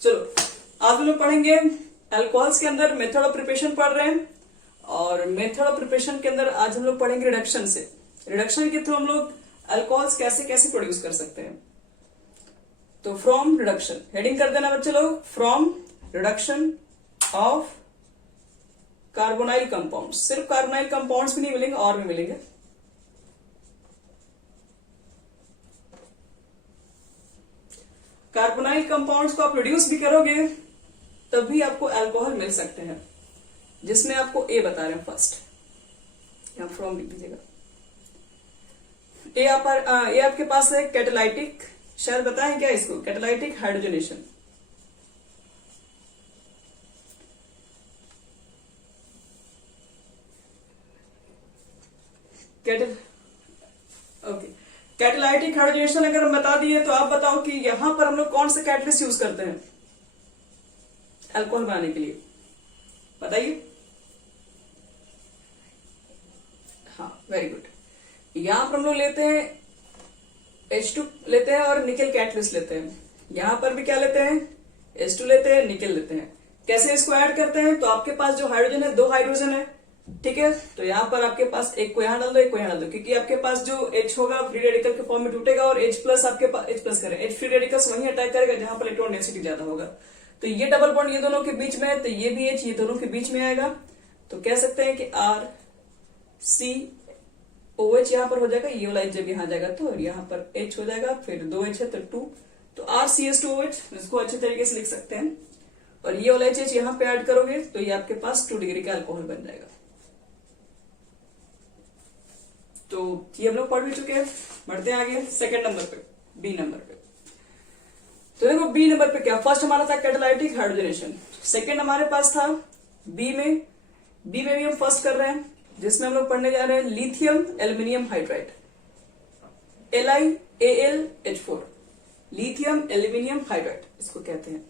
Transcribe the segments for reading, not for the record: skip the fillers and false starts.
चलो आज हम लोग पढ़ेंगे अल्कोहल्स के अंदर मेथड ऑफ प्रिपरेशन पढ़ रहे हैं। और मेथड ऑफ प्रिपरेशन के अंदर आज हम लोग पढ़ेंगे रिडक्शन से। रिडक्शन के थ्रू हम लोग अल्कोहल्स कैसे कैसे प्रोड्यूस कर सकते हैं। तो फ्रॉम रिडक्शन हेडिंग कर देना बच्चे लोग, from reduction of carbonyl compound. सिर्फ कार्बोनाइल कंपाउंड्स भी नहीं मिलेंगे और भी मिलेंगे। कार्बोनाइल कंपाउंड्स को आप प्रोड्यूस भी करोगे तब भी आपको अल्कोहल मिल सकते हैं, जिसमें आपको ए बता रहे हैं फर्स्ट। यहां फ्रॉम लिख दीजिएगा। ए आपके पास है कैटालाइटिक, शायद बताएं क्या इसको, catalytic hydrogenation. Okay, catalytic hydrogenation अगर हम बता दिए तो आप बताओ कि यहां पर हम लोग कौन सा कैटलिस्ट यूज करते हैं अल्कोहल बनाने के लिए, बताइए। हाँ, वेरी गुड। यहां पर हम लोग लेते हैं H2 लेते हैं और निकल कैटलिस्ट लेते हैं। यहां पर भी क्या लेते हैं, H2 लेते हैं, निकल लेते हैं। कैसे इसको ऐड करते हैं, तो आपके पास जो हाइड्रोजन है, 2 हाइड्रोजन है, ठीक है। तो यहां पर आपके पास एक को यहां डाल दो, एक को यहां डाल दो, क्योंकि आपके पास जो H होगा फ्री रेडिकल के फॉर्म में टूटेगा और H प्लस आपके पास H प्लस करें, H फ्री रेडिकल्स वहीं अटैक करेगा जहां पर इलेक्ट्रॉन डेंसिटी ज्यादा होगा। तो ये डबल बॉन्ड ये दोनों के बीच में है, तो ये भी H ये दोनों के बीच में आएगा। तो कह सकते हैं कि RCOH यहां पर हो जाएगा, ये वाला H जब यहां जाएगा तो यहाँ पर H हो जाएगा, फिर 2H है तो 2, तो RCH2OH, इसको अच्छे तरीके से लिख सकते हैं। और ये वाला HH यहां पे ऐड करोगे तो ये आपके पास 2 डिग्री का अल्कोहल बन जाएगा। तो ये हम लोग पढ़ भी चुके हैं। बढ़ते हैं आगे सेकंड नंबर पे, बी नंबर पे। तो देखो बी नंबर पे क्या, फर्स्ट हमारा था कैटालाइटिक हाइड्रोजनेशन, सेकंड हमारे पास था बी में भी हम फर्स्ट कर रहे हैं, जिसमें हम लोग पढ़ने जा रहे हैं lithium aluminium hydride, LiAlH4, lithium aluminium hydride इसको कहते हैं।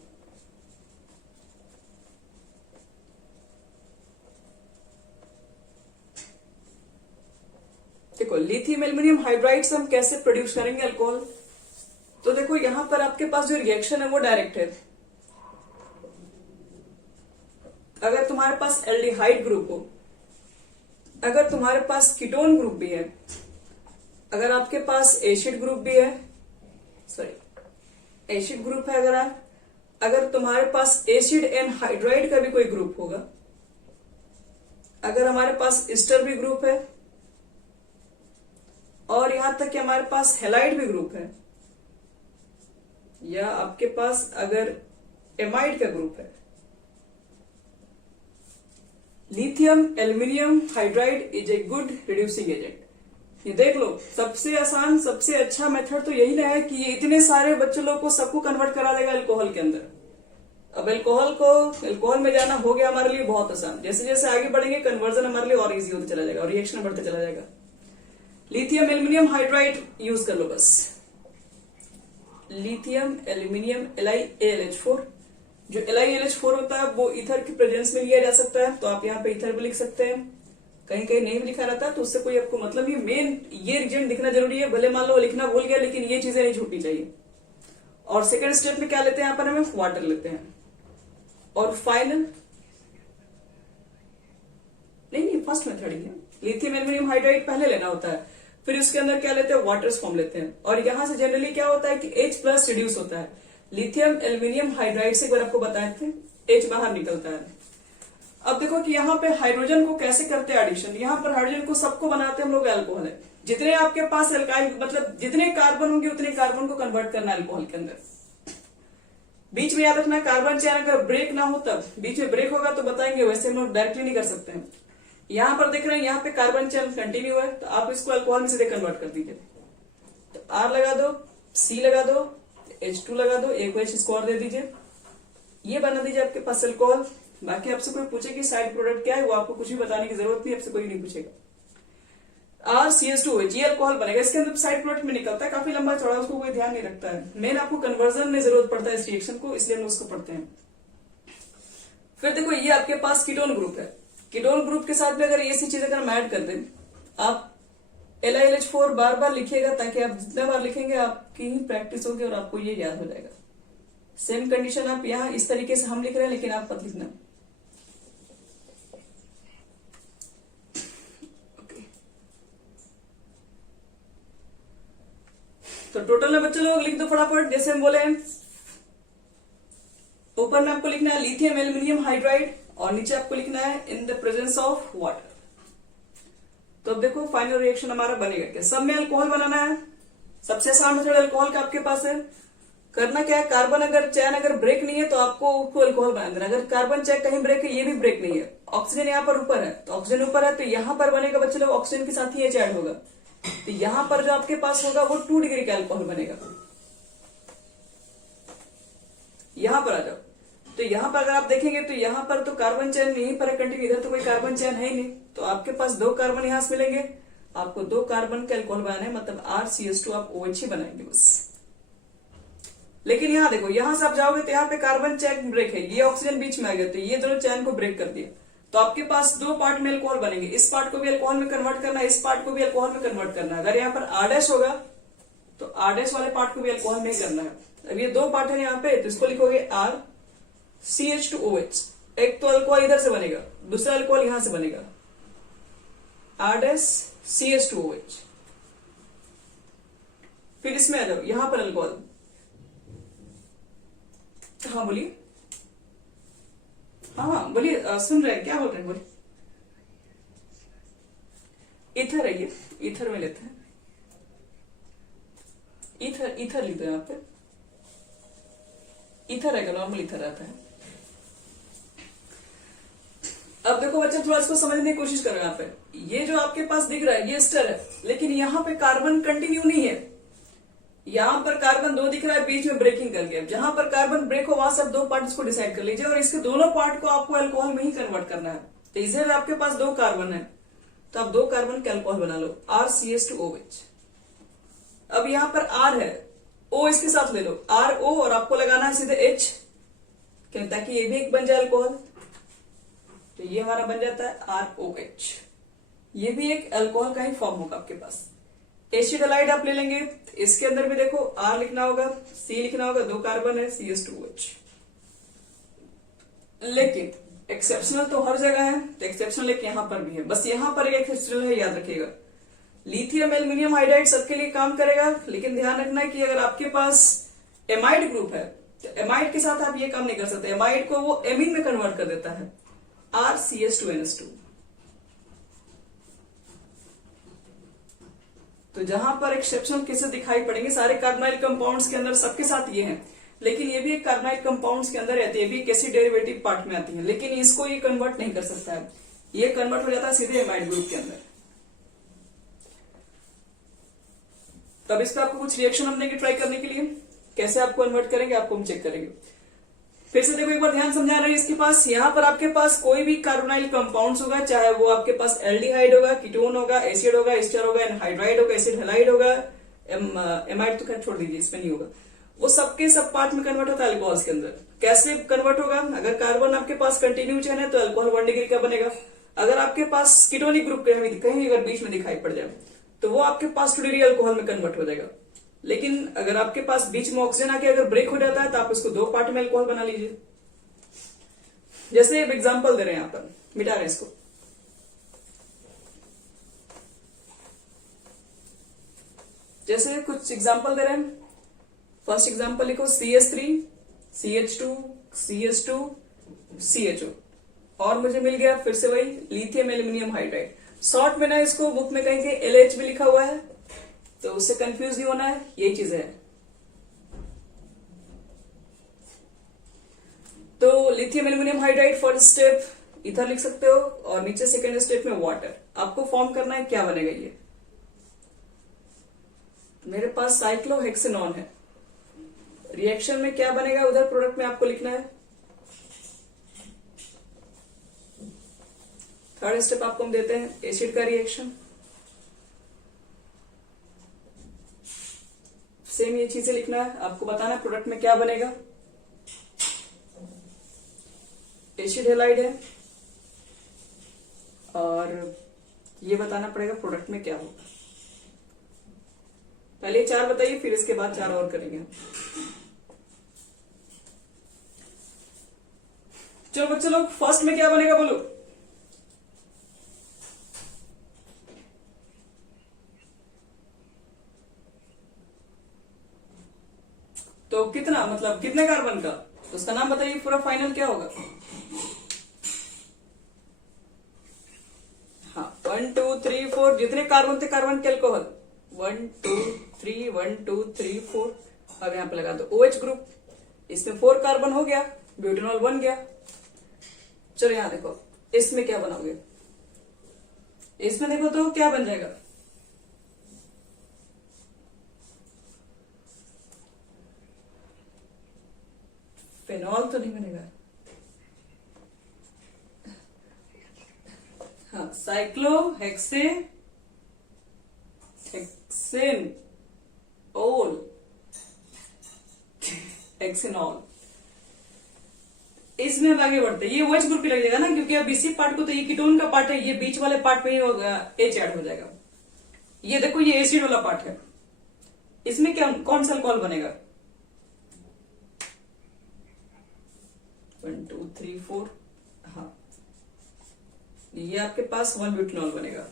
देखो लिथियम एल्यूमिनियम हाइड्राइड से हम कैसे प्रोड्यूस करेंगे अल्कोहल। तो देखो यहां पर आपके पास जो रिएक्शन है वो डायरेक्ट है। अगर तुम्हारे पास एल्डिहाइड ग्रुप हो, अगर तुम्हारे पास कीटोन ग्रुप भी है, अगर आपके पास एसिड ग्रुप भी है, एसिड ग्रुप है, अगर तुम्हारे पास एसिड एंड हाइड्राइड का भी कोई ग्रुप होगा, अगर हमारे पास एस्टर भी ग्रुप है, और यहां तक कि हमारे पास हेलाइड भी ग्रुप है, या आपके पास अगर एमाइड का ग्रुप है, lithium aluminium hydride is a good reducing agent. ये देख लो, सबसे आसान सबसे अच्छा मेथड तो यही ना है कि ये इतने सारे बच्चों लोग को सबको कन्वर्ट करा देगा अल्कोहल के अंदर। अब अल्कोहल में जाना हो गया हमारे लिए बहुत आसान। जैसे जैसे आगे बढ़ेंगे कन्वर्जन हमारे लिए और इजी होता चला जाएगा और रिएक्शन बढ़ते चला जाएगा। लिथियम एल्यूमिनियम हाइड्राइड यूज कर लो बस, लिथियम एल्यूमिनियम LiAlH4। जो LiAlH4 होता है वो ईथर की प्रेजेंस में लिया जा सकता है, तो आप यहाँ पे ईथर भी लिख सकते हैं। कहीं कहीं नहीं भी लिखा रहता तो उससे कोई आपको मतलब नहीं, मेन ये रीजन दिखना जरूरी है। भले मान लो लिखना भूल गया, लेकिन ये चीजें नहीं छूटनी चाहिए। और सेकेंड स्टेप में क्या लेते हैं, यहाँ पर हमें वाटर लेते हैं। और फाइनल नहीं फर्स्ट मेथड ही है, लिथियम एल्यूमिनियम हाइड्राइड पहले लेना होता है, फिर उसके अंदर क्या लेते हैं, वाटर्स फॉर्म लेते हैं। और यहां से जनरली क्या होता है कि H प्लस रिड्यूस होता है। लिथियम एल्यूमिनियम हाइड्राइड से एक बार आपको बताए थे H बाहर निकलता है। अब देखो कि यहाँ पे हाइड्रोजन को कैसे करते हैं एडिशन। यहाँ पर हाइड्रोजन को सबको बनाते हैं हम लोग अल्कोहल है। जितने आपके पास एल्काइल मतलब जितने कार्बन होंगे उतने कार्बन को कन्वर्ट करना अल्कोहल के अंदर। बीच में याद रखना कार्बन चेन अगर ब्रेक ना हो, तब बीच में ब्रेक होगा तो बताएंगे, वैसे हम लोग डायरेक्टली नहीं कर सकते हैं। यहां पर देख रहे हैं यहाँ पे कार्बन चेन कंटिन्यू है, तो आप इसको अल्कोहल में सीधे कन्वर्ट कर दीजिए। तो R लगा दो, C लगा दो, H2 लगा दो, एक H इसको और दे दीजिए, ये बना दीजिए आपके पास अल्कोहल। बाकी आपसे कोई पूछे कि साइड प्रोडक्ट क्या है, वो आपको कुछ भी बताने की जरूरत नहीं, आपसे कोई नहीं पूछेगा। RCH2OH ये अल्कोहल बनेगा। इसके अंदर साइड प्रोडक्ट में निकलता है, काफी लंबा चौड़ा, उसको कोई ध्यान नहीं रखता है। मेन आपको कन्वर्जन में जरूरत पड़ता है इस रिएक्शन को, इसलिए हम उसको पढ़ते हैं। फिर देखो ये आपके पास कीटोन ग्रुप है। कीटोन ग्रुप के साथ में अगर ये सी चीज अगर हम ऐड कर दें, आप LiLH4 बार बार लिखिएगा, ताकि आप जितना बार लिखेंगे आपकी ही प्रैक्टिस होगी और आपको ये याद हो जाएगा। सेम कंडीशन आप यहाँ इस तरीके से हम लिख रहे हैं, लेकिन आप मत लिखना। तो टोटल में बच्चे लोग लिख दो फटाफट, जैसे हम बोले ऊपर में आपको लिखना है लिथियम एल्यूमिनियम हाइड्राइड और नीचे आपको लिखना है in the presence of water. तो अब देखो फाइनल रिएक्शन हमारा बनेगा क्या। सब में अल्कोहल बनाना है, सबसे आसान मेथड अल्कोहल का आपके पास है। करना क्या है, कार्बन अगर चैन अगर ब्रेक नहीं है तो आपको उसको अल्कोहल बना देना। अगर कार्बन चैन कहीं ब्रेक है, ये भी ब्रेक नहीं है, ऑक्सीजन यहाँ पर ऊपर है, तो ऑक्सीजन ऊपर है तो यहाँ पर बनेगा बच्चे लोग ऑक्सीजन के साथ ही एच ऐड होगा, तो यहाँ पर जो आपके पास होगा वो 2 डिग्री का अल्कोहल बनेगा। यहां पर आ जाओ, तो यहां पर अगर आप देखेंगे तो यहां पर तो कार्बन चैन यहीं पर है कंटिन्यू, इधर तो कोई कार्बन चैन है ही नहीं, तो आपके पास 2 कार्बन यहां से मिलेंगे, आपको 2 कार्बन का अल्कोहल बनाना है, मतलब RCH2 आप OH ही बनाएंगे बस। लेकिन यहां देखो, यहां से आप जाओगे तो यहाँ पे कार्बन चैन ब्रेक है, ये ऑक्सीजन बीच में आ गया, तो ये दोनों चैन को ब्रेक कर दिया, तो आपके पास 2 पार्ट में अल्कोहल बनेंगे। इस पार्ट को भी अल्कोहल में कन्वर्ट करना है, इस पार्ट को भी अल्कोहल में कन्वर्ट करना है। अगर यहाँ पर R- होगा तो R- वाले पार्ट को भी अल्कोहल में ही करना है। अब ये 2 पार्ट है यहाँ पे, तो इसको लिखोगे RCH2OH। एक तो अल्कोहल इधर से बनेगा, दूसरा अल्कोहल यहां से बनेगा RCH2OH। फिर इसमें आ जाओ, यहां पर अल्कोहल, हाँ बोलिए, हाँ बोलिए, सुन रहे हैं, क्या बोल रहे हैं, बोलिए। इथर है, ये इथर में लेते हैं, इथर इथर लिख दो यहाँ पे, इथर है, नॉर्मल इथर रहता है। अब देखो बच्चे थोड़ा इसको समझने की कोशिश करो। यहाँ पे ये जो आपके पास दिख रहा है ये एस्टर है, लेकिन यहाँ पे कार्बन कंटिन्यू नहीं है, यहाँ पर कार्बन 2 दिख रहा है, बीच में ब्रेकिंग कर गया। जहां पर कार्बन ब्रेक हो वहां सब 2 पार्ट को डिसाइड कर लीजिए, और इसके दोनों पार्ट को आपको अल्कोहल में ही कन्वर्ट करना है। तो इधर आपके पास 2 कार्बन है, तो आप 2 कार्बन का अल्कोहल बना लो, RCH2OH। अब यहाँ पर R है, O इसके साथ ले लो, RO, और आपको लगाना है सीधे H, क्यों, ताकि ये भी एक बन जाए अल्कोहल, तो ये हमारा बन जाता है ROH। ये भी एक अल्कोहल का ही फॉर्म होगा आपके पास। एसिड हैलाइड आप ले लेंगे, इसके अंदर भी देखो R लिखना होगा, C लिखना होगा, 2 कार्बन है, CH2OH। लेकिन एक्सेप्शनल तो हर जगह है, तो एक्सेप्शनल एक यहां पर भी है, बस यहां पर एक एक्सेप्शनल है, याद रखिएगा। लिथियम एल्यूमिनियम हाइड्राइड सबके लिए काम करेगा, लेकिन ध्यान रखना है कि अगर आपके पास एमाइड ग्रुप है तो एमाइड के साथ आप ये काम नहीं कर सकते, एमाइड को वो एमीन में कन्वर्ट कर देता है, RCH2NH2। तो जहां पर एक्सेप्शनल केसेस दिखाई पड़ेंगे सारे कार्बोनाइल कंपाउंड्स के अंदर सबके साथ ये है, लेकिन ये भी एक कार्बोनाइल कंपाउंड्स के अंदर रहती है, ये भी एक एसिड डेरिवेटिव पार्ट में आती है, लेकिन इसको ये कन्वर्ट नहीं कर सकता है, ये कन्वर्ट हो जाता है सीधे एमाइड ग्रुप के अंदर। तब इस पर आपको कुछ रिएक्शन हम देंगे ट्राई करने के लिए, कैसे आपको कन्वर्ट करेंगे आपको हम चेक करेंगे। फिर से देखो एक बार ध्यान समझा रहे हैं, इसके पास यहाँ पर आपके पास कोई भी कार्बोनाइल कंपाउंड्स होगा, चाहे वो आपके पास एल्डिहाइड होगा, कीटोन होगा, एसिड होगा, एस्टर होगा, एनहाइड्राइड होगा, एसिड हैलाइड होगा, एमाइड तो खैर छोड़ दीजिए, इसमें नहीं होगा, वो सबके सब पार्ट में कन्वर्ट होता है अल्कोहल्स के अंदर। कैसे कन्वर्ट होगा, अगर कार्बन आपके पास कंटिन्यू चेन है तो अल्कोहल 1 डिग्री का बनेगा, अगर आपके पास कीटोनिक ग्रुप कहीं अगर बीच में दिखाई पड़ जाए तो वो आपके पास 2 डिग्री अल्कोहल में कन्वर्ट हो जाएगा। लेकिन अगर आपके पास बीच में ऑक्सीजन आके अगर ब्रेक हो जाता है तो आप इसको 2 पार्ट में अल्कोहल बना लीजिए। जैसे एक एग्जांपल दे रहे हैं, यहां पर मिटा रहे हैं इसको, जैसे कुछ एग्जांपल दे रहे हैं। फर्स्ट एग्जांपल लिखो CH3 CH2 CH2 CHO, और मुझे मिल गया फिर से वही लिथियम एल्यूमिनियम हाइड्राइड। शॉर्ट में ना इसको बुक में कहीं LH भी लिखा हुआ है, तो उससे कंफ्यूज नहीं होना है, ये चीज है। तो lithium aluminium hydride first step ether लिख सकते हो, और नीचे सेकेंड स्टेप में वाटर। आपको फॉर्म करना है, क्या बनेगा ये, मेरे पास साइक्लोहेक्सेनॉन है, रिएक्शन में क्या बनेगा उधर प्रोडक्ट में आपको लिखना है। थर्ड स्टेप आपको हम देते हैं एसिड का रिएक्शन, सेम ये चीजें लिखना है, आपको बताना है प्रोडक्ट में क्या बनेगा। एसिड हैलाइड है, और ये बताना पड़ेगा प्रोडक्ट में क्या होगा। पहले 4 बताइए, फिर इसके बाद 4 और करेंगे। चलो बच्चे लोग, फर्स्ट में क्या बनेगा बोलो। तो कितना, मतलब कितने कार्बन का, तो उसका नाम बताइए, पूरा फाइनल क्या होगा। हाँ, 1 2 3 4 जितने कार्बन थे कार्बन के अल्कोहल, 1 2 3 1 2 3 4। अब यहां पे लगा दो OH ग्रुप, इसमें 4 कार्बन हो गया, ब्यूटेनॉल बन गया। चलो यहां देखो, इसमें क्या बनाओगे, इसमें देखो तो क्या बन जाएगा, फेनॉल तो नहीं बनेगा। हाँ, साइक्लोहेक्से हेक्सेन ओल हेक्सेनॉल। इसमें हम आगे बढ़ते हैं, ये OH ग्रुप ही लग जाएगा ना, क्योंकि अब इसी पार्ट को, तो ये कीटोन का पार्ट है, ये बीच वाले पार्ट पे ही होगा H ऐड हो जाएगा। ये देखो, ये एसिड वाला पार्ट है, इसमें क्या, कौन सा अल्कोहल बनेगा, 1 2 3 4। हाँ, ये आपके पास 1 ब्यूटेनॉल बनेगा।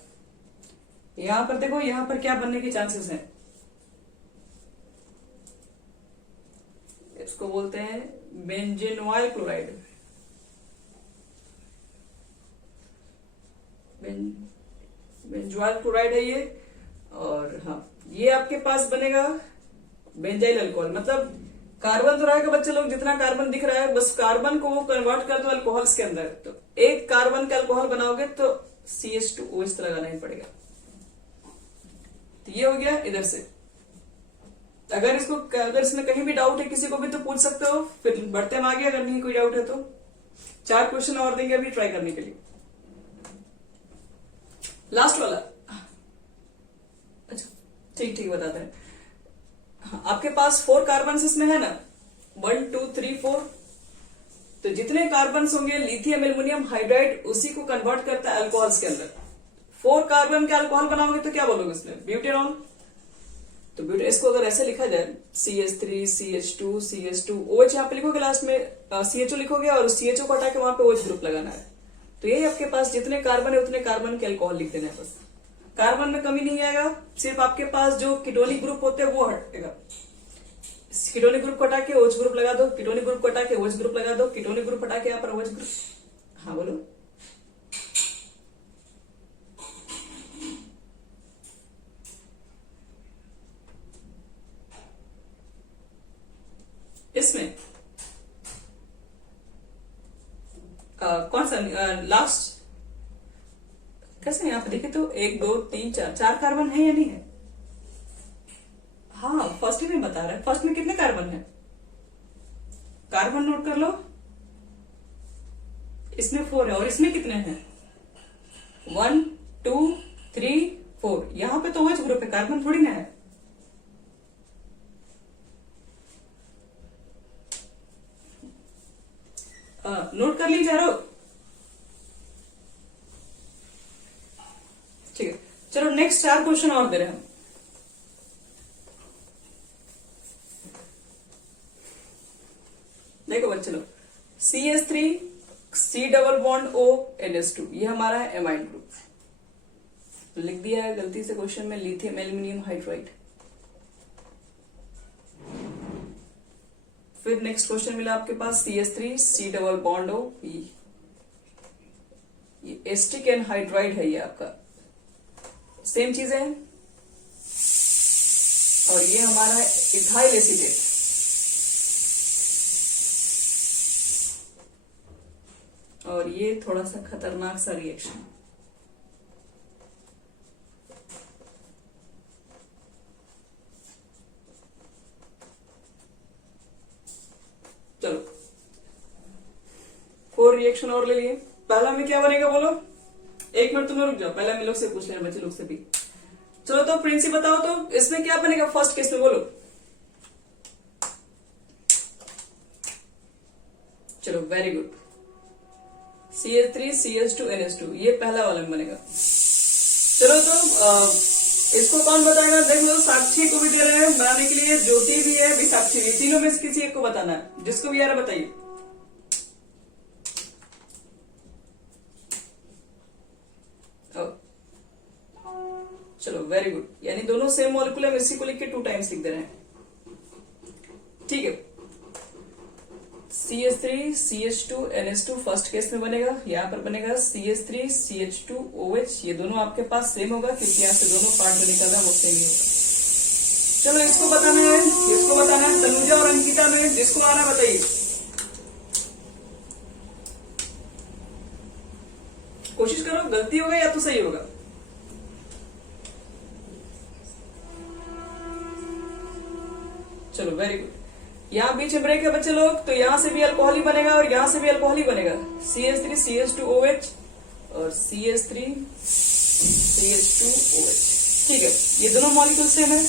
यहां पर देखो, यहां पर क्या बनने के चांसेस हैं, इसको बोलते हैं बेंजेनॉइल क्लोराइड। बेंजोइल क्लोराइड है ये। और हाँ, ये आपके पास बनेगा बेंजाइल अल्कोहल। मतलब कार्बन तो रहेगा बच्चे लोग, जितना कार्बन दिख रहा है, बस कार्बन को वो कन्वर्ट कर दो अल्कोहल्स के अंदर। तो एक कार्बन का अल्कोहल बनाओगे तो CH2OH तो लगाना ही पड़ेगा। तो ये हो गया इधर से। अगर इसमें कहीं भी डाउट है किसी को भी तो पूछ सकते हो, फिर बढ़ते हम आगे, अगर नहीं कोई डाउट है तो। 4 क्वेश्चन और देंगे अभी ट्राई करने के लिए। लास्ट वाला, अच्छा ठीक बताते हैं। हाँ, आपके पास 4 कार्बन इसमें है ना, 1 2 3 4। तो जितने कार्बन होंगे, लिथियम एल्युमिनियम हाइड्राइड उसी को कन्वर्ट करता है अल्कोहल्स के अंदर। 4 कार्बन के अल्कोहल बनाओगे तो क्या बोलोगे इसमें, ब्यूटेनॉल। तो इसको अगर ऐसे लिखा जाए, CH3 CH2 CH2 OH यहाँ पे लिखोगे, लास्ट में CHO लिखोगे, और CHO को हटा के वहां पे OH ग्रुप लगाना है। तो यही आपके पास जितने कार्बन है उतने कार्बन के अल्कोहल लिख देना है बस। कार्बन में कमी नहीं आएगा, सिर्फ आपके पास जो कीटोनिक ग्रुप होते हैं वो हटेगा। कीटोनिक ग्रुप को हटा के OH ग्रुप लगा दो, कीटोनिक ग्रुप को हटा के OH ग्रुप लगा दो, कीटोनिक ग्रुप हटा के यहाँ पर OH ग्रुप। हाँ बोलो, इसमें कौन सा लास्ट, कैसे यहाँ पे देखे तो 1 2 3 4 कार्बन है या नहीं है। हाँ, फर्स्ट में बता रहा है, फर्स्ट में कितने कार्बन है, कार्बन नोट कर लो। इसमें 4 है, और इसमें कितने हैं, 1 2 3 4। यहां पे तो OH ग्रुप है, कार्बन थोड़ी ना है। नोट कर लीजिए रहो, ठीक है। चलो नेक्स्ट 4 क्वेश्चन और दे रहे हैं हम। देखो बच्चे लोग, CH3 C double bond O NH2, ये हमारा है एमाइड ग्रुप। तो लिख दिया है गलती से क्वेश्चन में लिथियम एल्यूमिनियम हाइड्राइड। फिर नेक्स्ट क्वेश्चन मिला आपके पास CH3 C double bond O, ये एस्टिक एनहाइड्राइड है, ये आपका सेम चीज है। और ये हमारा है इथाइल एसीटेट। और ये थोड़ा सा खतरनाक सा रिएक्शन, चलो 4 रिएक्शन और ले लिए। पहला में क्या बनेगा बोलो, 1 मिनट तुम रुक जाओ, पहले हम लोग से पूछ लेना, बच्चे लोग से भी। चलो तो प्रिंसिपल बताओ, तो इसमें क्या बनेगा फर्स्ट केस में बोलो। चलो very good, CH3 CH2 NH2, ये पहला वाला में बनेगा। चलो तो इसको कौन बताएगा, देख लो, साक्षी को भी दे रहे हैं बनाने के लिए, ज्योति भी है, भी साक्षी भी, तीनों में से किसी एक को बताना है, जिसको भी यार बताइए। वेरी गुड, यानी दोनों सेम मॉलिक्यूल हम इसी को लिख के 2 टाइम्स लिख दे रहे हैं। ठीक है, CH3 CH2 NH2 first case में बनेगा, यहाँ पर बनेगा CH3 CH2 OH, ये दोनों आपके पास सेम होगा क्योंकि यहाँ से दोनों पार्ट जो निकल रहा है वो सेम ही होगा। चलो इसको बताना है, इसको बताना है तनुजा और अंकिता में, जिसको आना बताइए। कोशिश करो, गलती होगा या तो सही होगा। चलो वेरी गुड, यहाँ बीच में ब्रेक है बच्चे लोग, तो यहां से भी अल्कोहल ही बनेगा और यहां से भी अल्कोहल ही बनेगा, CH3 CH2 OH और CH3 CH2 OH। ठीक है, ये दोनों मॉलिक्यूल सेम है।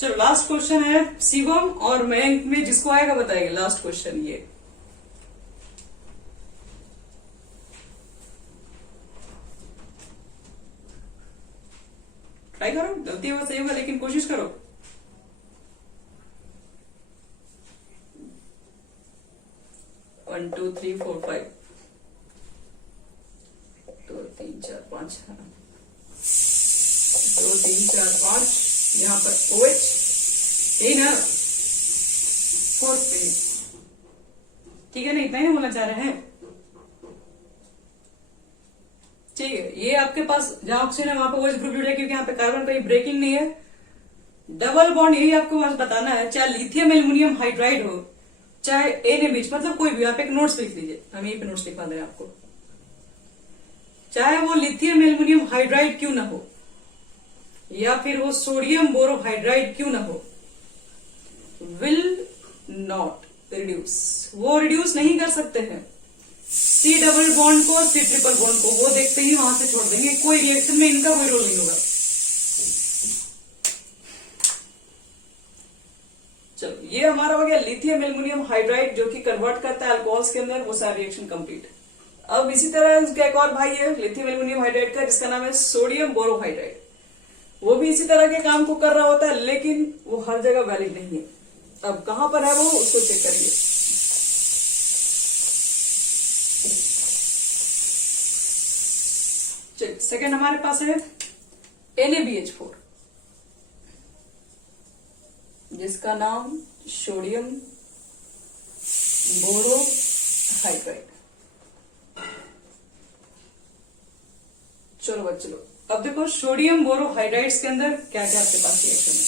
चलो लास्ट क्वेश्चन है शिवम और मयंक में, जिसको आएगा बताएगा। लास्ट क्वेश्चन ये, ट्राई करो, गलती होगा सही होगा लेकिन कोशिश करो। One two three four five, 2 3 4 5, 2 3 4 5, यहाँ पर OH, यही ना 4 पे। ठीक है ना, इतना ही बोलना चाह रहे हैं। ठीक है, ये आपके पास जहां ऑक्सीजन है वहां पे OH ग्रुप जुड़ा है क्योंकि यहाँ पे कार्बन कोई ब्रेकिंग नहीं है। डबल बॉन्ड यही आपको बस बताना है, चाहे लिथियम एल्यूमिनियम हाइड्राइड हो चाहे NaBH, मतलब कोई भी, आप एक नोट्स लिख लीजिए, हम यहीं पे नोट्स लिखवा दें आपको। चाहे वो लिथियम एल्यूमिनियम हाइड्राइड क्यों ना हो या फिर वो सोडियम बोरोहाइड्राइड क्यों ना हो, विल नॉट रिड्यूस, वो रिड्यूस नहीं कर सकते हैं C डबल बॉन्ड को C ट्रिपल बॉन्ड को, वो देखते ही वहां से छोड़ देंगे, कोई रिएक्शन में इनका कोई रोल नहीं होगा। चलो ये हमारा हो गया लिथियम एल्यूमिनियम हाइड्राइड, जो कि कन्वर्ट करता है अल्कोहल्स के अंदर, वो सारा रिएक्शन कंप्लीट। अब इसी तरह इसका एक और भाई है लिथियम एल्यूमिनियम हाइड्राइड का, जिसका नाम है सोडियम बोरोहाइड्राइड। वो भी इसी तरह के काम को कर रहा होता है, लेकिन वो हर जगह वैलिड नहीं है। अब कहां पर है वो, उसको चेक करिए। सेकंड हमारे पास है NaBH4, जिसका नाम सोडियम बोरोहाइड्राइड। चलो बच्चे लोग, अब देखो सोडियम बोरोहाइड्राइड्स के अंदर क्या क्या आपके पास रिएक्शन है।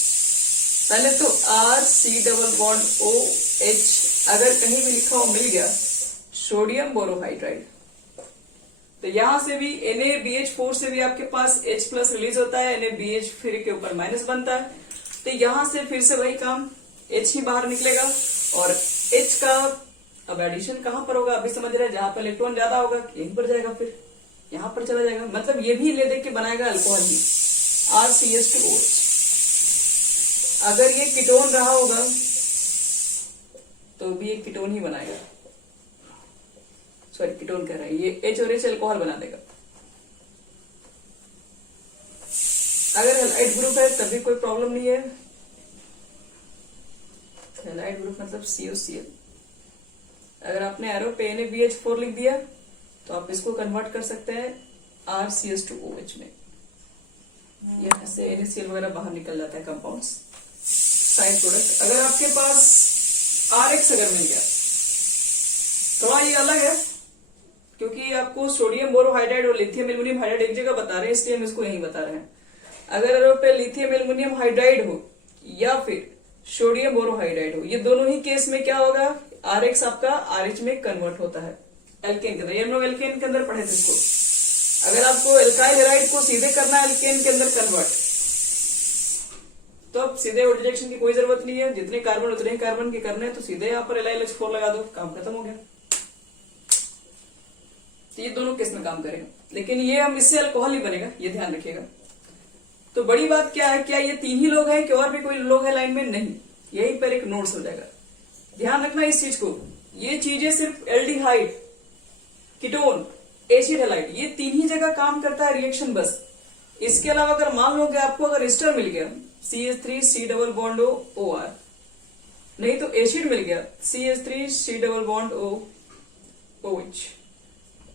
पहले तो RC डबल बॉन्ड OH, अगर कहीं भी लिखा हो मिल गया सोडियम बोरोहाइड्राइड, तो यहां से भी NaBH4 से भी आपके पास H प्लस रिलीज होता है, NaBH फिर के ऊपर माइनस बनता है, तो यहां से फिर से वही काम, H ही बाहर निकलेगा और H का अब एडिशन कहां पर होगा, अभी समझ रहे हैं, जहां पर इलेक्ट्रॉन ज्यादा होगा यहीं पर जाएगा, फिर यहां पर चला जाएगा, मतलब ये भी ले दे के बनाएगा अल्कोहल ही, RCH2OH। अगर ये कीटोन रहा होगा तो भी ये कीटोन ही बनाएगा, सॉरी कीटोन कह रहा है, ये H और H अल्कोहल बना देगा। अगर हैलाइड ग्रुप है तभी कोई प्रॉब्लम नहीं है, हैलाइड ग्रुप मतलब COCl। अगर आपने एरो पे NaBH4 लिख दिया तो आप इसको कन्वर्ट कर सकते हैं RCH2OH में, यहाँ से NaCl वगैरह बाहर निकल जाता है कंपाउंड्स, साइड प्रोडक्ट। अगर आपके पास RX अगर मिल गया, थोड़ा ये अलग है क्योंकि आपको सोडियम बोरोहाइड्राइड और लिथियम एल्यूमिनियम हाइड्राइड एक जगह बता रहे हैं, इसलिए हम इसको यहीं बता रहे हैं। अगर एरो पे लिथियम एल्यूमिनियम हाइड्राइड हो या फिर सोडियम बोरोहाइड्राइड हो, ये दोनों ही केस में क्या होगा, RX आपका RH में कन्वर्ट होता है एल्केन के अंदर। ये हम लोग एल्केन के अंदर पढ़े थे इसको। अगर आपको एल्काइल हैलाइड को सीधे करना है एल्केन के अंदर कन्वर्ट, तो अब सीधे रिजेक्शन की कोई जरूरत नहीं है, जितने कार्बन उतने ही कार्बन के करने हैं, तो सीधे यहाँ पर LiLH4 लगा दो, काम खत्म हो गया। तो ये दोनों केस में काम करेगा, लेकिन ये हम इससे अल्कोहल ही बनेगा, ये ध्यान रखिएगा। तो बड़ी बात क्या है, क्या ये 3 ही लोग हैं कि और भी कोई लोग है लाइन में, नहीं, यहीं पर एक नोट्स हो जाएगा। ध्यान रखना इस चीज को, ये चीजें सिर्फ एल्डिहाइड, कीटोन, एसिड हैलाइड, ये 3 ही जगह काम करता है रिएक्शन बस। इसके अलावा अगर मान लो कि आपको अगर एस्टर मिल गया CH3 C double bond OR, नहीं तो एसिड मिल गया CH3 C double bond OH,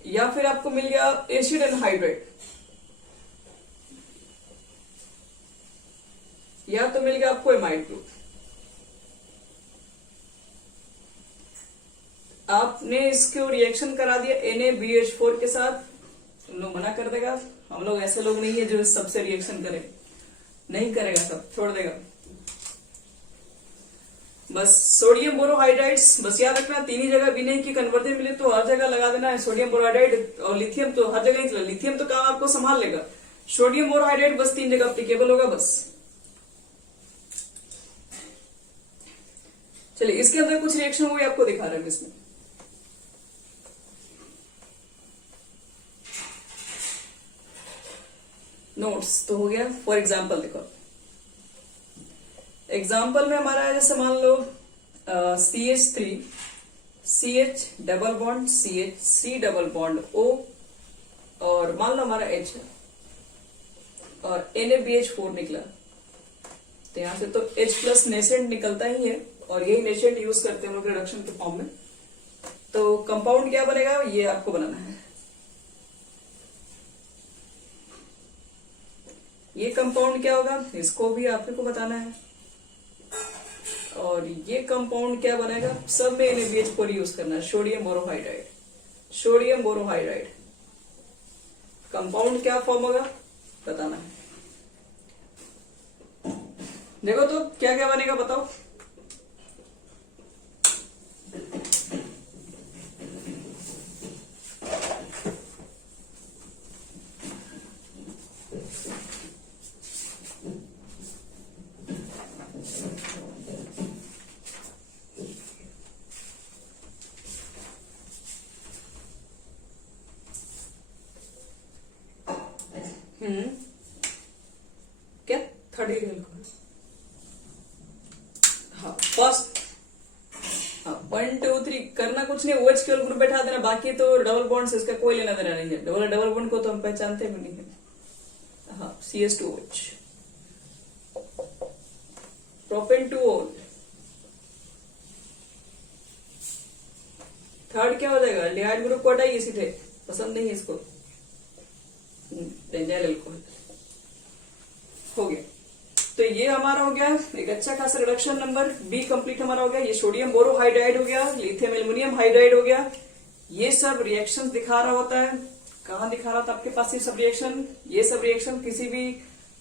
या फिर आपको मिल गया एसिड एंड हाइड्राइड, या तो मिल गया आपको एमाइड ग्रुप, आपने इसको रिएक्शन करा दिया NaBH4 के साथ, तुम लोग मना कर देगा, हम लोग ऐसे लोग नहीं है जो इस सबसे रिएक्शन करे, नहीं करेगा, सब छोड़ देगा। बस सोडियम बोरोहाइड्राइड्स, बस याद रखना तीन ही जगह, भी नहीं कि कन्वर्जन मिले तो हर जगह लगा देना है सोडियम बोरोहाइड्राइड, और लिथियम तो हर जगह ही चला, लिथियम तो काम आपको संभाल लेगा, सोडियम बोरोहाइड्राइड बस तीन जगह अप्लीकेबल होगा बस। चलिए इसके अंदर कुछ रिएक्शन हुई आपको दिखा रहे हैं इसमें। नोट्स तो हो गया, फॉर एग्जाम्पल देखो, एग्जाम्पल में हमारा है जैसे मान लो CH3 CH double bond CH C double bond O, और मान लो हमारा H है और NaBH4 निकला, तो यहां से तो H प्लस नेसेंट निकलता ही है, और यही नेसेंट यूज करते हैं हम लोग रिडक्शन के फॉर्म में। तो कंपाउंड क्या बनेगा ये आपको बनाना है, ये कंपाउंड क्या होगा इसको भी आप को बताना है, और ये कंपाउंड क्या बनेगा, सब में NaBH4 यूज करना है, sodium borohydride, sodium borohydride compound क्या फॉर्म होगा बताना है। देखो तो क्या क्या बनेगा बताओ, क्या थर्ड ईयर अल्कोहल, हाँ फर्स्ट, हाँ 1 2 3 करना कुछ नहीं, OH केवल ग्रुप बैठा देना, बाकी तो डबल बॉन्ड से इसका कोई लेना देना नहीं है, डबल बॉन्ड को तो हम पहचानते भी नहीं है। हाँ CH2OH, प्रोपेन 2OL, थर्ड क्या हो जाएगा, एल्डिहाइड ग्रुप को हटाइए सीधे, पसंद नहीं है इसको, बेंजाइल अल्कोहल हो गया। तो ये हमारा हो गया एक अच्छा खासा रिडक्शन नंबर बी कंप्लीट हमारा हो गया। ये सोडियम बोरोहाइड्राइड हो गया, लिथियम एल्युमिनियम हाइड्राइड हो गया। ये सब रिएक्शन दिखा रहा होता है, कहाँ दिखा रहा था आपके पास ये सब रिएक्शन, ये सब रिएक्शन किसी भी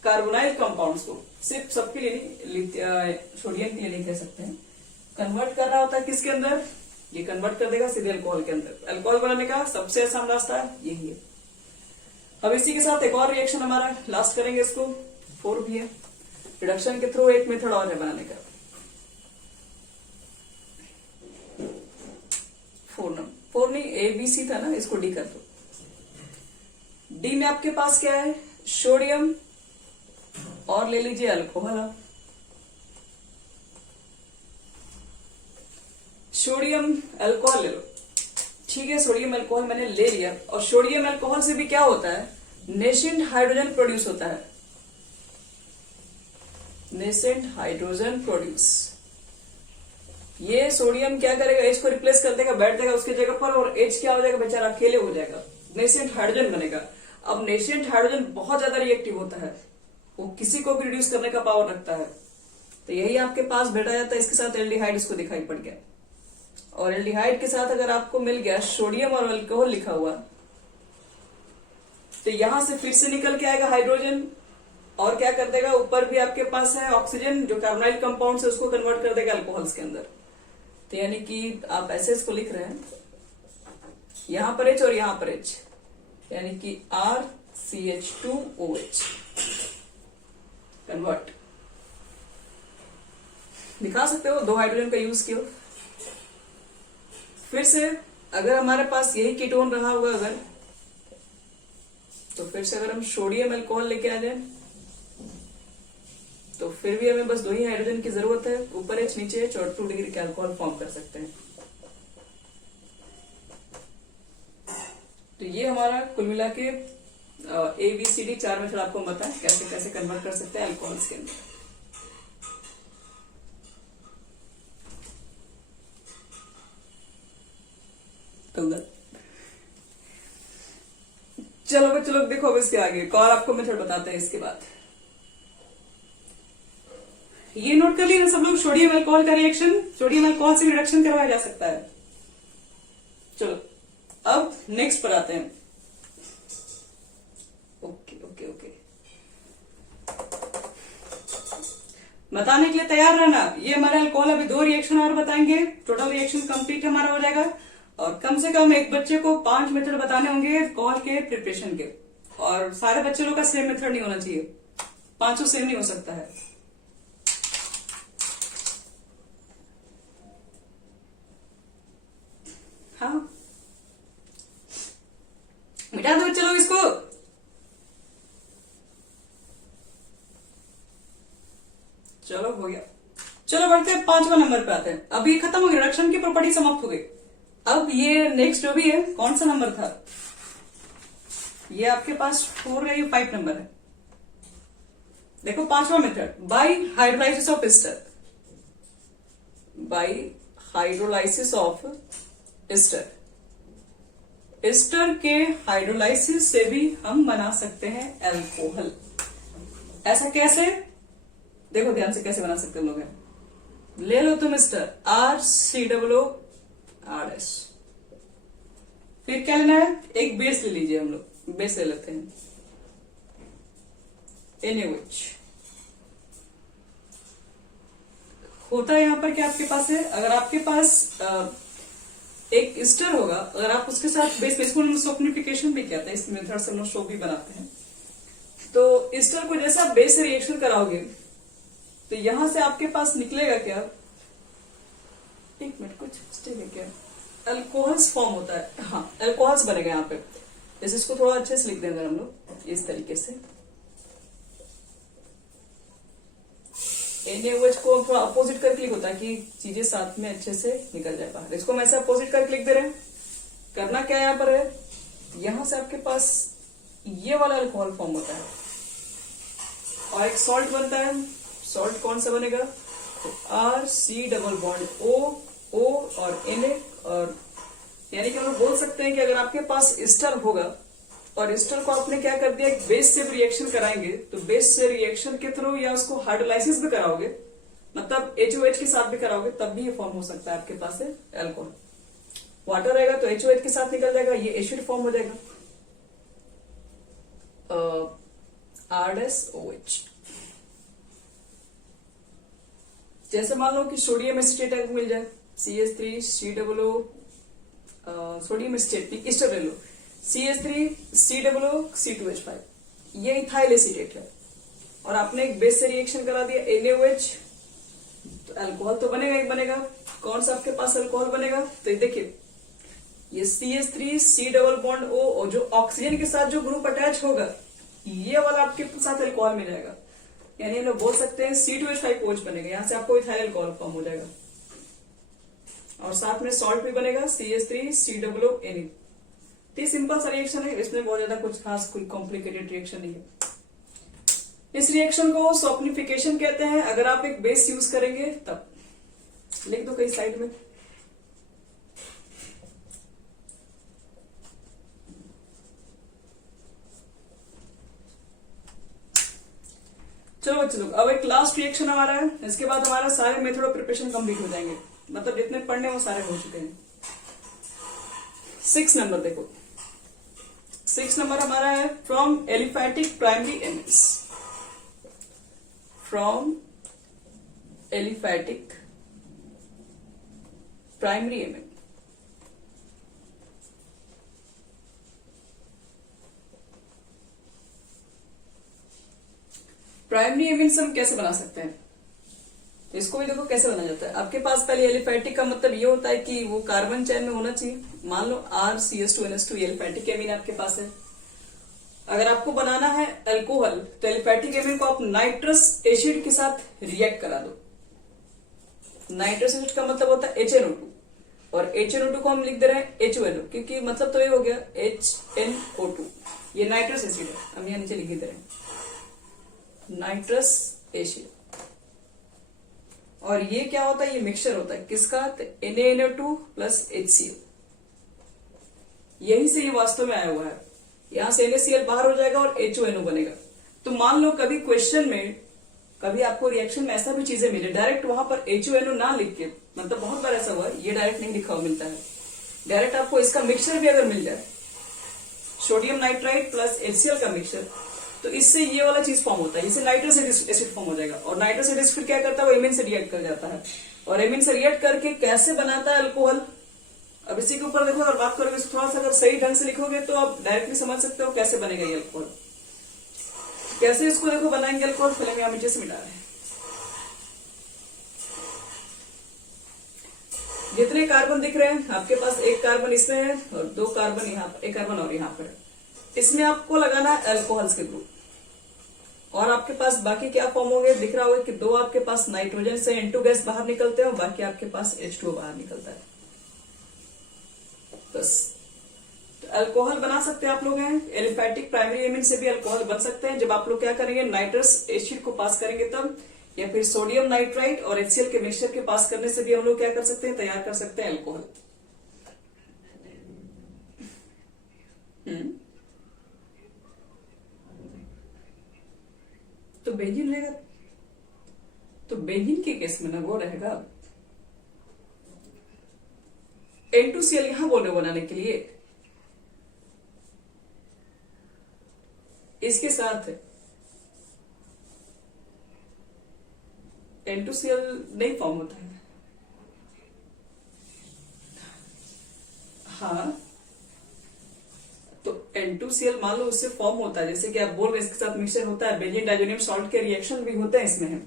कार्बोनाइल कंपाउंड्स को, सिर्फ सबके लिए नहीं, सोडियम के लिए नहीं कह सकते हैं, कन्वर्ट कर रहा होता है किसके अंदर, ये कन्वर्ट कर देगा सीधे अल्कोहल के अंदर। अल्कोहल बनाने का सबसे आसान रास्ता यही है। अब इसी के साथ एक और रिएक्शन हमारा लास्ट करेंगे, इसको 4 भी है, रिडक्शन के थ्रू एक मेथड और है बनाने का। 4 नहीं, ABC था ना, इसको D कर दो। D में आपके पास क्या है, सोडियम और ले लीजिए अल्कोहल, आप सोडियम अल्कोहल ले लो, ठीक है। सोडियम अल्कोहल मैंने ले लिया, और सोडियम अल्कोहल से भी क्या होता है, नेसेंट हाइड्रोजन प्रोड्यूस होता है, नेसेंट हाइड्रोजन प्रोड्यूस। ये सोडियम क्या करेगा, H को रिप्लेस कर देगा, बैठ जाएगा उसकी जगह पर, और H क्या हो जाएगा बेचारा, अकेले हो जाएगा, नेसेंट हाइड्रोजन बनेगा। अब नेसेंट हाइड्रोजन बहुत ज्यादा रिएक्टिव होता है, वो किसी को भी रिड्यूस करने का पावर रखता है, तो यही आपके पास बैठा जाता है। इसके साथ एल्डिहाइड इसको दिखाई पड़ गया, और एल्डिहाइड के साथ अगर आपको मिल गया सोडियम और अल्कोहल लिखा हुआ, तो यहां से फिर से निकल के आएगा हाइड्रोजन, और क्या कर देगा, ऊपर भी आपके पास है ऑक्सीजन जो कार्बोनाइल कंपाउंड से, उसको कन्वर्ट कर देगा अल्कोहल्स के अंदर। तो यानी कि आप ऐसे इसको लिख रहे हैं, यहां पर H और यहां पर H, यानी कि RCH2OH कन्वर्ट दिखा सकते हो, 2 हाइड्रोजन का यूज किया। फिर से अगर हमारे पास यही कीटोन रहा होगा अगर, तो फिर से अगर हम सोडियम अल्कोहल लेके आ जाए, तो फिर भी हमें बस 2 ही हाइड्रोजन की जरूरत है, ऊपर H नीचे H, और 2 डिग्री के अल्कोहल फॉर्म कर सकते हैं। तो ये हमारा कुल मिला के ABCD 4 मेथड आपको बताएं कैसे कैसे कन्वर्ट कर सकते हैं अल्कोहल्स के अंदर। तो चलो देखो अब इसके आगे एक और आपको मेथड बताते हैं इसके बाद। ये नोट कर लिया ना सब लोग, सोडियम अल्कोहल का रिएक्शन सोडियम अल्कोहल से रिडक्शन करवाया जा सकता है। चलो अब नेक्स्ट पर आते हैं। ओके ओके ओके, बताने के लिए तैयार रहना। ये हमारे अल्कोहल अभी 2 रिएक्शन और बताएंगे, टोटल रिएक्शन कंप्लीट हमारा हो जाएगा। और कम से कम एक बच्चे को 5 मेथड बताने होंगे अल्कोहल के प्रिपरेशन के, और सारे बच्चे लोग का सेम मेथड नहीं होना चाहिए, 5 सेम नहीं हो सकता है। हाँ मिटा दो बच्चे लोग इसको। चलो हो गया। चलो बढ़ते हैं 5वां नंबर पे आते हैं। अभी खत्म हो गया, रिडक्शन की प्रॉपर्टी समाप्त हो गई। अब ये नेक्स्ट जो भी है, कौन सा नंबर था ये आपके पास 4 या 5 नंबर है। देखो 5वां method, by hydrolysis of ester. By hydrolysis of ester, ester के हाइड्रोलाइसिस से भी हम बना सकते हैं अल्कोहल। ऐसा कैसे, देखो ध्यान से कैसे बना सकते हैं लोग हैं। ले लो तुम एस्टर RCOO RS, फिर क्या लेना है, एक बेस ले लीजिए, हम लोग बेस ले लेते हैं NaOH। होता है यहां पर क्या आपके पास है, अगर आपके पास एक एस्टर होगा, अगर आप उसके साथ बेस, इसको सॉफ्टनिफिकेशन भी कहते हैं, इस मेथड से हम लोग शो भी बनाते हैं। तो एस्टर को जैसा बेस से रिएक्शन कराओगे तो यहां से आपके पास निकलेगा क्या, एक मिनट कुछ स्टेप है क्या, अल्कोहल्स फॉर्म होता है। हाँ अल्कोहल्स बनेगा यहाँ पे। जैसे इसको थोड़ा अच्छे से लिख देंगे हम लोग इस तरीके से, NaOH को थोड़ा अपोजिट करके लिखो ताकि चीजें साथ में अच्छे से निकल जाए बाहर। इसको हम ऐसे अपोजिट करके लिख दे रहे हैं। करना क्या यहाँ पर है, यहां से आपके पास ये वाला अल्कोहल फॉर्म होता है और एक सॉल्ट बनता है। सॉल्ट कौन सा बनेगा, तो RC डबल बॉन्ड O और Na, और यानी कि हम लोग बोल सकते हैं कि अगर आपके पास एस्टर होगा और एस्टर को आपने क्या कर दिया, एक बेस से भी रिएक्शन कराएंगे, तो बेस से रिएक्शन के थ्रू या उसको हाइड्रोलाइसिस भी कराओगे, मतलब HOH के साथ भी कराओगे, तब भी ये फॉर्म हो सकता है आपके पास है अल्कोहल। वाटर रहेगा तो HOH के साथ निकल जाएगा, ये एसिड फॉर्म हो जाएगा RSOH। जैसे मान लो कि सोडियम एसिटेट मिल जाए, CH3COO, सोडियम एसिटेट एस्टर ले लो, CH3COO C2H5, ये इथाइल एसिटेट है, और आपने एक बेस से रिएक्शन करा दिया NaOH, तो अल्कोहल तो बनेगा ही बनेगा। कौन सा आपके पास अल्कोहल बनेगा, तो ये देखिए ये CH3C डबल बॉन्ड O, और जो ऑक्सीजन के साथ जो ग्रुप अटैच होगा ये वाला आपके साथ अल्कोहल मिल जाएगा, यानी हम लोग बोल सकते हैं C2H5OH बनेगा। यहां से आपको इथाइल अल्कोहल फॉर्म हो जाएगा, और साथ में सॉल्ट भी बनेगा CH3COO Na। तो सिंपल सा रिएक्शन है, इसमें बहुत ज्यादा कुछ खास कोई कॉम्प्लिकेटेड रिएक्शन नहीं है। इस रिएक्शन को सॉफ्टनिफिकेशन कहते हैं। अगर आप एक बेस यूज करेंगे तब, लिख दो कहीं साइड में। चलो बच्चे लोग, अब एक लास्ट रिएक्शन हमारा है, इसके बाद हमारा सारे मेथड ऑफ प्रिपरेशन कंप्लीट हो जाएंगे, मतलब जितने पढ़ने वो सारे हो चुके हैं। 6 नंबर देखो, 6 नंबर हमारा है from aliphatic primary amines. From aliphatic primary amine, primary amines हम कैसे बना सकते हैं, तो इसको भी देखो कैसे बनाया जाता है। आपके पास पहले एलिफैटिक का मतलब ये होता है कि वो कार्बन चेन में होना चाहिए। मान लो RCH2NH2 एलिफैटिक एमिन आपके पास है। अगर आपको बनाना है अल्कोहल तो एलिफैटिक एमिन को आप नाइट्रस एसिड के साथ रिएक्ट करा दो। नाइट्रस एसिड का मतलब होता है HNO2, और HNO2 को हम लिख दे रहे हैं HONO, क्योंकि मतलब तो ये हो गया HNO2, ये नाइट्रस एसिड है, हम यहां नीचे लिख दे रहे हैं नाइट्रस एसिड। और ये क्या होता है, ये मिक्सचर होता है किसका, NaNO2 प्लस HCl। यही से ये वास्तव में आया हुआ है, यहां से NaCl बाहर हो जाएगा और HONO बनेगा। तो मान लो कभी क्वेश्चन में कभी आपको रिएक्शन में ऐसा भी चीजें मिले डायरेक्ट वहां पर HONO ना लिख के, मतलब बहुत बार ऐसा हुआ है, ये डायरेक्ट नहीं लिखा हुआ मिलता है, डायरेक्ट आपको इसका मिक्सचर भी अगर मिल जाए, सोडियम नाइट्राइट प्लस HCl का मिक्सचर, तो इससे ये वाला चीज फॉर्म होता है, इससे नाइट्रस एसिड फॉर्म हो जाएगा। और नाइट्रस एसिड फिर क्या करता है, वो एमीन से रिएक्ट कर जाता है, और एमीन से रिएक्ट करके कैसे बनाता है अल्कोहल। अब इसी के ऊपर देखो, अगर बात करोगे थोड़ा सा अगर सही ढंग से लिखोगे तो आप डायरेक्टली समझ सकते हो कैसे बनेगा ये अल्कोहल। कैसे इसको देखो बनाएंगे अल्कोहल, फिलहाल हम नीचे से मिला रहे हैं। जितने कार्बन दिख रहे हैं आपके पास, एक कार्बन इसमें है और दो कार्बन यहाँ पर, एक कार्बन और यहाँ पर है, इसमें आपको लगाना है अल्कोहल्स के ग्रुप। और आपके पास बाकी क्या फॉर्म होंगे, दिख रहा होगा कि दो आपके पास नाइट्रोजन से N2 गैस बाहर निकलते हैं और बाकी आपके पास H2O बाहर निकलता है। बस तो अल्कोहल बना सकते हैं आप लोग हैं, एलिफैटिक प्राइमरी एमिन से भी अल्कोहल बन सकते हैं जब आप लोग क्या करेंगे, नाइट्रस एसिड को पास करेंगे तब, या फिर सोडियम नाइट्राइट और HCl के मिक्सचर के पास करने से भी हम लोग क्या कर सकते हैं, तैयार कर सकते हैं अल्कोहल। तो बेंजीन रहेगा, तो बेंजीन के केस में ना वो रहेगा N2Cl, यहां बोल रहे हो बनाने के लिए, इसके साथ N2Cl नहीं फॉर्म होता है। हाँ तो N2Cl मान लो उससे फॉर्म होता है, जैसे कि आप बोल रहे हैं इसके साथ मिक्सचर होता है, बेंजीन डाइजोनियम सॉल्ट के रिएक्शन भी होते हैं इसमें,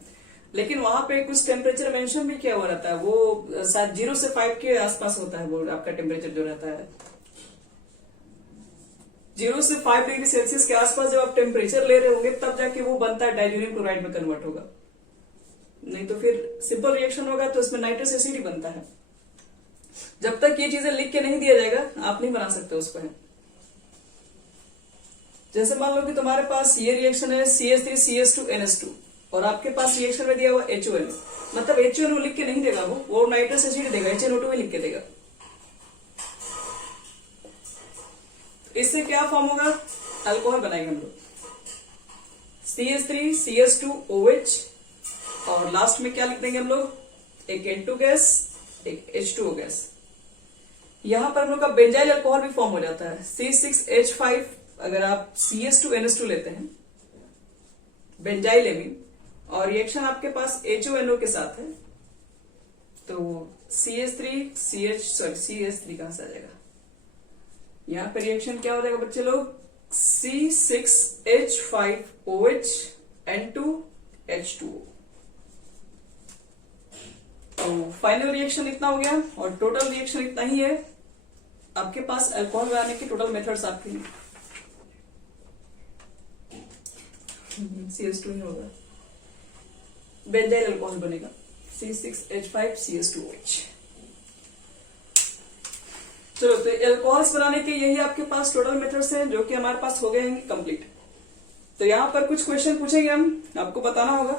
लेकिन वहां पे कुछ टेम्परेचर मेंशन भी किया हुआ रहता है, वो 0 से 5 के आसपास होता है वो आपका टेम्परेचर जो रहता है, 0 से 5 डिग्री सेल्सियस के आसपास जब आप टेम्परेचर ले रहे होंगे तब जाके वो बनता है, डाइजोनियम क्लोराइड में कन्वर्ट होगा, नहीं तो फिर सिंपल रिएक्शन होगा तो उसमें नाइट्रस एसिड ही बनता है। जब तक ये चीजें लिख के नहीं दिया जाएगा आप नहीं बना सकते उसको। जैसे मान लो कि तुम्हारे पास ये रिएक्शन है CH3CH2NH2 और आपके पास रिएक्शन में दिया हुआ HONO, मतलब HONO लिख के नहीं देगा वो नाइट्रस एसिड देगा, HNO2 ही लिख के देगा। इससे क्या फॉर्म होगा, अल्कोहल बनाएंगे हम लोग, CH3CH2OH और लास्ट में क्या लिख देंगे हम लोग, एक N2 गैस एक H2O गैस। यहां पर हम लोग का बेंजाइल अल्कोहल भी फॉर्म हो जाता है, C6H5, अगर आप CH2NH2 लेते हैं बेंजाइल एमीन और रिएक्शन आपके पास HONO के साथ है तो CH3 कहां से आ जाएगा, यहां पर रिएक्शन क्या हो जाएगा बच्चे लोग, C6H5OH N2H2O। तो फाइनल रिएक्शन इतना हो गया और टोटल रिएक्शन इतना ही है। आपके पास अल्कोहल बनाने की टोटल मेथड्स आपके लिए CH2 ही होगा, बेंजाइल अल्कोहल बनेगा C6H5CH2OH। चलो तो अल्कोहल्स बनाने के यही आपके पास टोटल मेथड्स हैं जो कि हमारे पास हो गए हैं कंप्लीट। तो यहाँ पर कुछ क्वेश्चन पूछेंगे हम, आपको बताना होगा